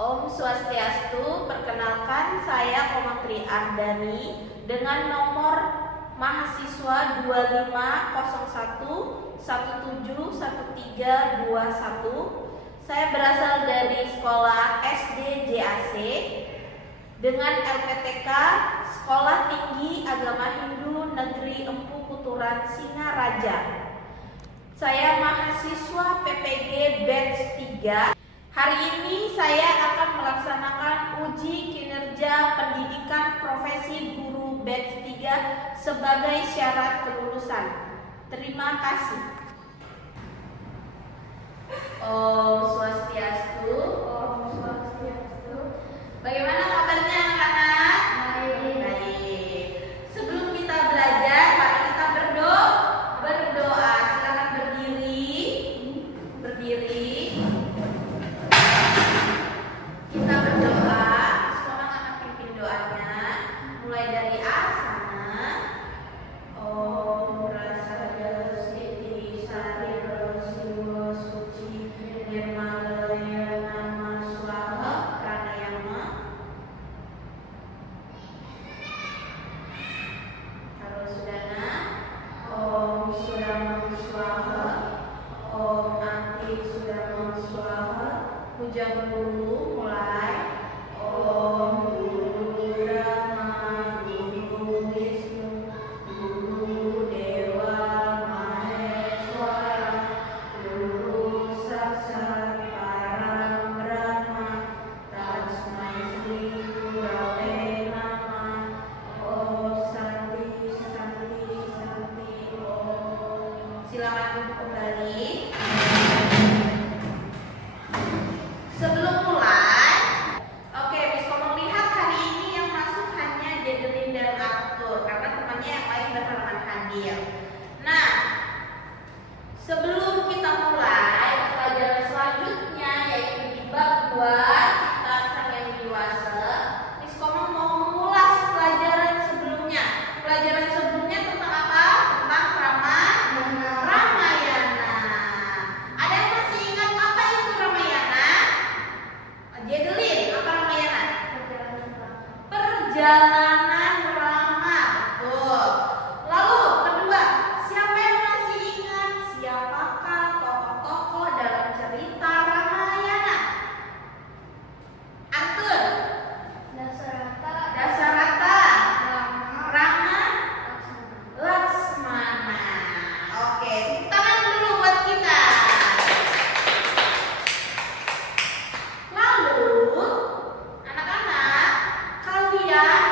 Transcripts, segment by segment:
Om Swastiastu, perkenalkan saya Komatri Ardani dengan nomor mahasiswa 2501171321. Saya berasal dari sekolah SD JAC dengan LPTK Sekolah Tinggi Agama Hindu Negeri Empu Kuturan Singaraja. Saya mahasiswa PPG Batch 3. Hari ini saya akan melaksanakan uji kinerja pendidikan profesi guru Batch 3 sebagai syarat kelulusan. Terima kasih. Om Swastiastu. Om Swastiastu. Bagaimana kabarnya anak-anak? Baik. Sebelum kita belajar, mari kita berdoa. Silakan berdiri. Kita berdoa. Sekarang akan pimpin doanya. Mulai dari asana. Om Rasadaya Siddhi Sari Rasiwa Suci Nirmalaya Nama Swaha Pranayama. Kalau sudana, Om Suramam Swaha, Om Anti Suramam Swaha. Puja dulu mulai. Om Guru Brahma, Guru Wisnu, Guru Dewa Maheswara, Guru Saksat Param Brahma, Tasmai Sri Gurave Namah. Om Santi Santi Santi Om. Silakan duduk kembali. Sebelum mulai, oke, Miss Komong lihat hari ini yang masuk hanya Jedelin dan Arthur karena temannya yang lain berhalangan hadir. Nah, sebelum kita mulai pelajaran selanjutnya yaitu di bab 2 ciptaan sang yang dewasa, Miss Komong mau mengulas pelajaran sebelumnya. Pelajaran sebelumnya tentang apa? Tentang Ramayana. Ada yang masih ingat apa itu Ramayana? Jedelin, apa Ramayana? Perjalanan Rama, betul. Lalu kedua, siapa yang masih ingat siapakah tokoh-tokoh dalam cerita Ramayana? Arthur, Dasarata, Rama, Laksmana. Oke, tepuk tangan dulu buat kita. Lalu, anak-anak, kalian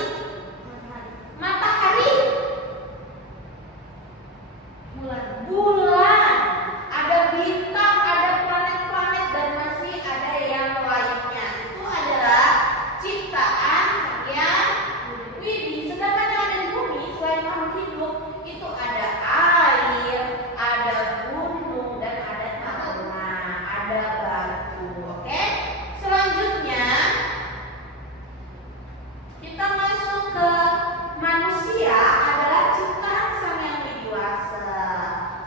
mati? Matahari. Bulan. Ada bintang, ada planet-planet, dan masih ada yang lainnya. Itu adalah ciptaan yang widih. Sedangkan yang ada di bumi selain makhluk hidup itu ada air, ada gunung, dan ada tanah, ada batu. Oke? Selanjutnya kita masuk ke manusia adalah ciptaan Sang Yang Widiwasa.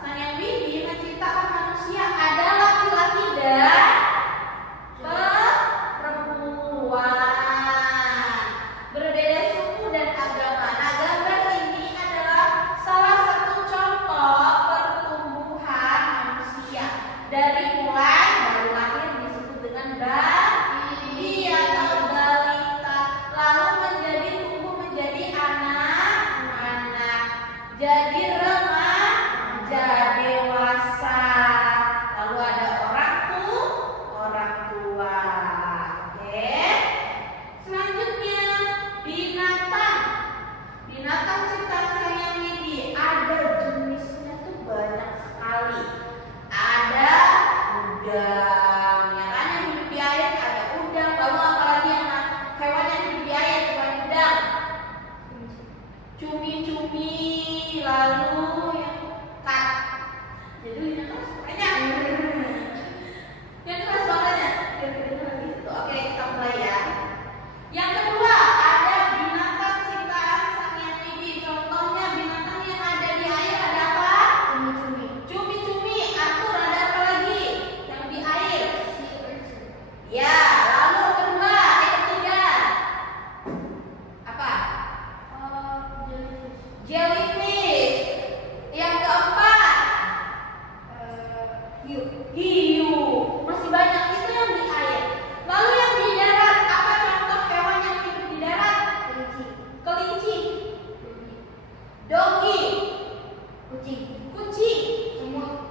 Sang Yang Widi menciptakan manusia ada laki-laki dan perempuan. Berbeda suku dan agama. Nah, gambar ini adalah salah satu contoh pertumbuhan manusia. Dari mulai baru lahir disebut dengan bayi atau balita, lalu tumbuh menjadi anak-anak, jadi remaja, dewasa, lalu ada orang tua. Oke. Selanjutnya binatang. Binatang ciptaan Sang Yang Widi ada jenisnya tuh banyak sekali. Ada udang, ya kan, yang hidup di air ada udang. Lalu apalagi yang hewan yang hidup di air selain udang? Cumi-cumi, lalu yang kat. Jadi ini kan suaranya. Yang keras suaranya. Yang kedua lagi itu. Oke, kita mulai ya. Yang kedua ada binatang ciptaan Sang Yang Widi. Contohnya binatang yang ada di air ada apa? Cumi-cumi. Atur, ada apa lagi yang di air? Ya, lalu kedua, ketiga. Apa? Jellyfish. Yang keempat, hiu. Masih banyak itu yang di air. Lalu yang di darat, apa contoh hewan yang hidup di darat? Kelinci, dogi, kucing,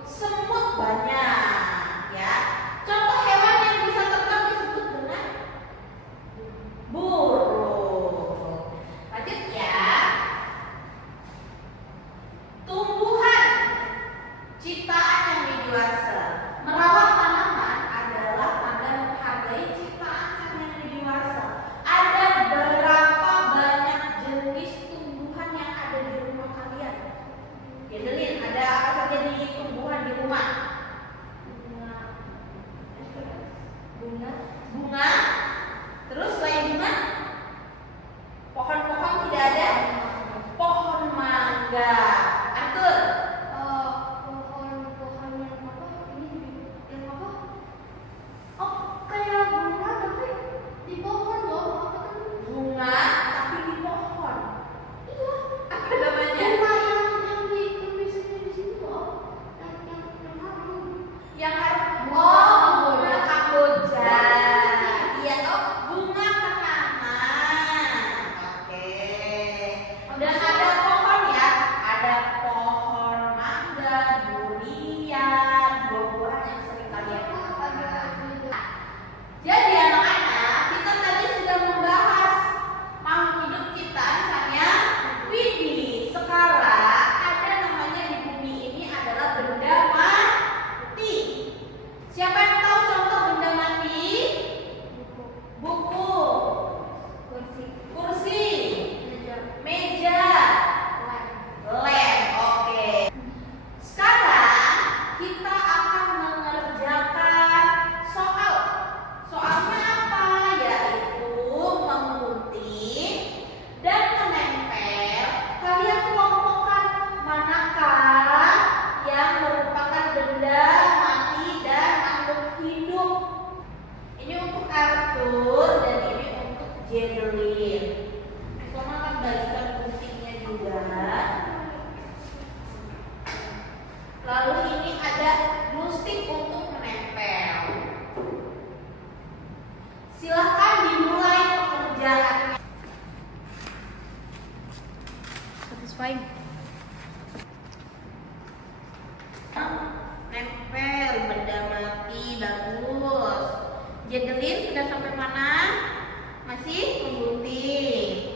semut banyak. Ya. Contoh hewan yang bisa terbang disebut dengan burung. Lanjut ya. Tumbuhan ciptaan Yang Widiwasa. Merawat tanaman adalah tanda menghargai ciptaan Sang Yang Widiwasa. Ada berapa banyak jenis tumbuhan yang ada di rumah kalian? Gedelin, ada apa saja di tumbuhan di rumah? Bunga. Terus selain bunga? Pohon-pohon tidak ada? Pohon mangga. Arthur? Bunga tapi di pohon. Apa namanya? Yang bunga kamboja. Iya, bunga kenanga. Oke. Dan ada pohon ya, ada pohon mangga, durian, buah-buahan yang sering kalian makan. Jadi anak-anak, kita tadi sudah membahas makhluk hidup ciptaan Sang Yang Widi. Sekarang ada namanya di bumi ini adalah benda mati. Siapa yang tahu contoh benda mati? Buku, kursi, meja, lem. Oke. Sekarang kita akan mengerjakan soal. Soalnya apa? Yaitu menggunting dan menempel. Kalian kelompokkan manakah yang merupakan benda mati dan makhluk hidup. Ini untuk Arthur dan ini untuk Jedelin. Sama akan bagikan guntingnya juga. Lalu ini ada glue stick untuk menempel. Silahkan dimulai pekerjaannya. Satisfying. Nempel benda mati, bagus. Jedelin sudah sampai mana? Masih menggunting.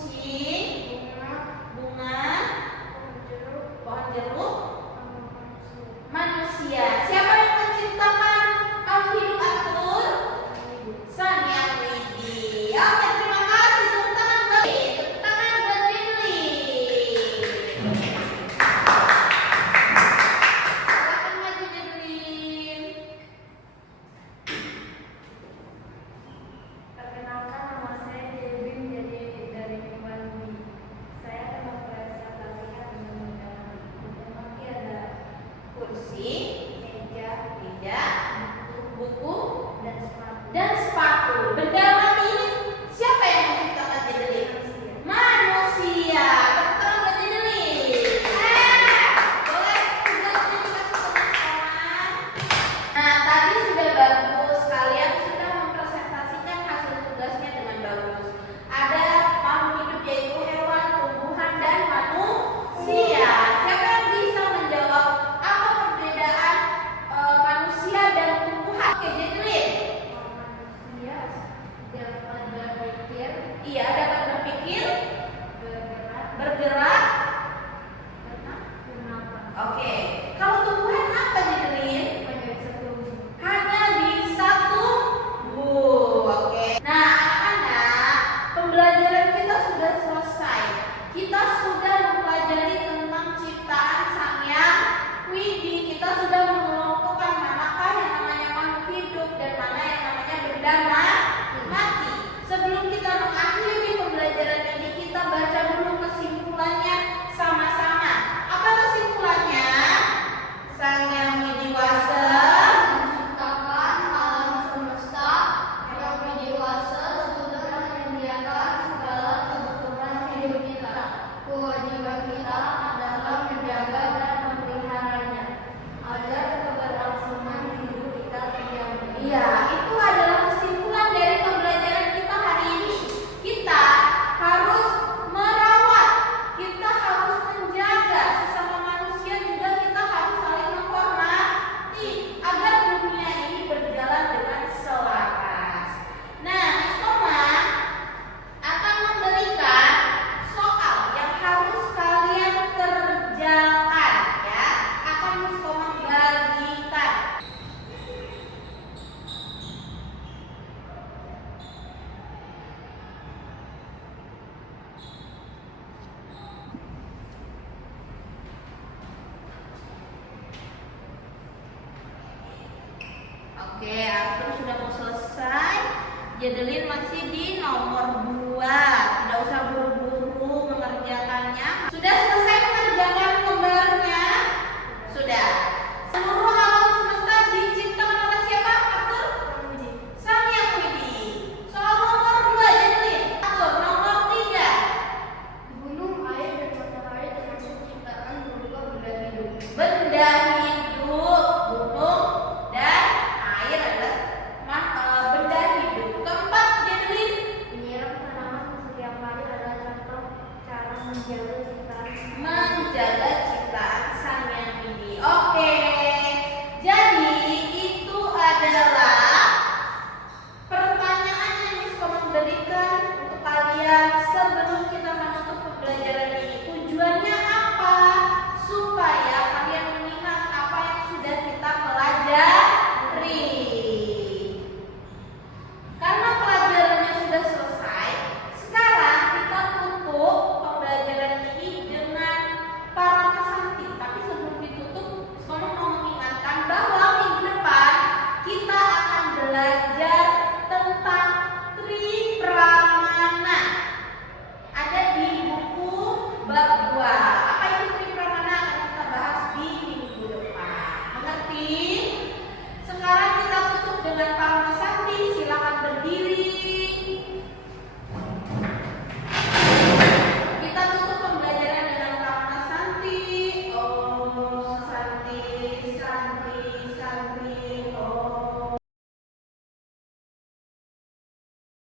kucing, bunga, bunga, pohon jeruk, pohon jeruk, manusia. manusia. Siapa yang menciptakan makhluk hidup atur? Sang Yang Widi. Oke, terima kasih. Tepuk tangan buat Jedelin. Silakan maju Jedelin. Perkenalkan, nama saya Dewi dari Mimbangi. Saya akan mempresentasikan dengan menggunakan informasi ada Kursi, meja, meja, buku, dan sepatu. dan sepatu. Benda mati ini siapa yang menciptakan Jedelin? Manusia. Tepuk tangan buat Jedelin. Boleh tugasnya dikasih teman-teman. Nah, tadi sudah bagus. Kalian sudah mempresentasikan hasil tugasnya dengan bagus. Ada makhluk hidup yaitu hewan, tumbuhan, dan manusia. Siapa yang bisa menjawab apa perbedaan manusia dan tumbuhan? Oke, Jedelin. Manusia dapat berpikir, Iya, dapat berpikir, bergerak, bergerak. bernafas. Oke, kalau tumbuhan apa Jedelin? Hanya bisa tumbuh. Hanya bisa tumbuh. Oke. Nah, anak-anak, pembelajaran kita sudah selesai. Kita sudah mempelajari tentang ciptaan Sang Yang Widi. Kita sudah mengelompokkan manakah yang namanya makhluk hidup dan mana yang namanya benda mati. Sebelum kita mengakhiri pembelajaran ini, kita baca dulu kesimpulannya sama-sama. Apa kesimpulannya? Sang Yang Widi Wase Menciptakan alam semesta yang dewasa sudah menyediakan segala kebutuhan hidup kita. Kewajiban kita adalah menjaga dan memeliharanya agar keberlangsungan hidup kita terjaga. Iya, itu adalah kesimpulan dari pembelajaran kita hari ini. Kita harus merawat, kita harus menjaga sesama manusia, juga kita harus saling menghormati agar dunia ini berjalan dengan selaras. Nah, Miss Koma akan memberikan soal yang harus kalian kerjakan, ya. Akan Miss Koma bagikan. Oke, Arthur sudah mau selesai. Jedelin masih di nomor 2. Tidak usah buru-buru mengerjakannya. Sudah selesai mengerjakan gambarnya? Sudah. Seluruh alam semesta diciptakan oleh siapa, Arthur? Sang Yang Widi. Soal nomor 2, Jedelin. Arthur, nomor 3. Gunung, air, dan matahari termasuk ciptaan berupa benda hidup. Benda hidup, gunung dan air adalah benda hidup. Keempat, Jedelin. Menyiram tanaman setiap hari adalah contoh cara menjaga